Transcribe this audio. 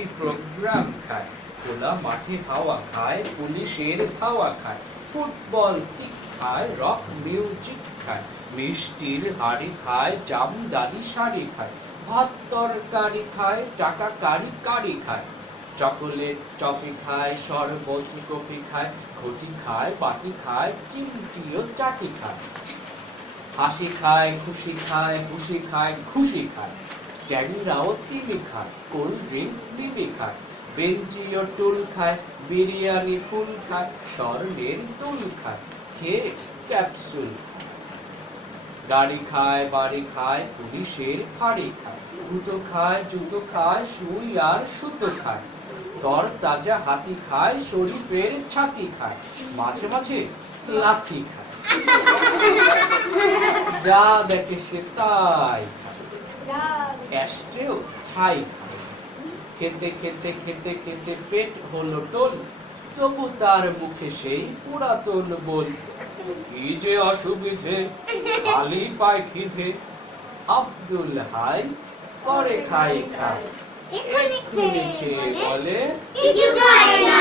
TV programme খায়। খোলা মাঠে হাওয়া খায়, পুলিশের ধাওয়া খায়। ফুটবল কিক খায়, রক মিউজিক খায়। মিষ্টির হাড়ি খায়, জামদানি শাড়ি খায়। ভাত তরকারি খায়, টাকা কারি কারি খায়। চকোলেট টফি খায়, শরবত কফি খায়, ঘটি খায়, বাটি খায় চিমটিও চাটি খায়। হাসি খায়, খুশি খায় খুশি খায় খুশি খায়। তিমি খায় কোল্ড ড্রিঙ্কস বিবি খায় বেঞ্চি ও টুল খায়, বিরিয়ানি ফুল খায়, স্বর্ণের তুল খায়, খেয়ে ক্যাপসুল গাড়ি খায়, বাড়ি খায়, পুলিশের ফাড়ি খায়। জুতো খায় জুতো খায়, সুই আর সুতো খায়। তর তাজা হাতি খায়, শরীফের ছাতি খায়। মাঝে মাঝে লাথি খায়। যা দেখে সে তাই খায়। অ্যাস্ট্রেও ছাই খেতে খেতে খেতে খেতে পেট হলো টোল। তবু তার মুখে সেই পুরাতন বল কি যে অসুবিধে খালি পায় খিদে। আব্দুল হাই করে খাই খাই এক্ষুনি খেয়ে বলে কিছু খায় না?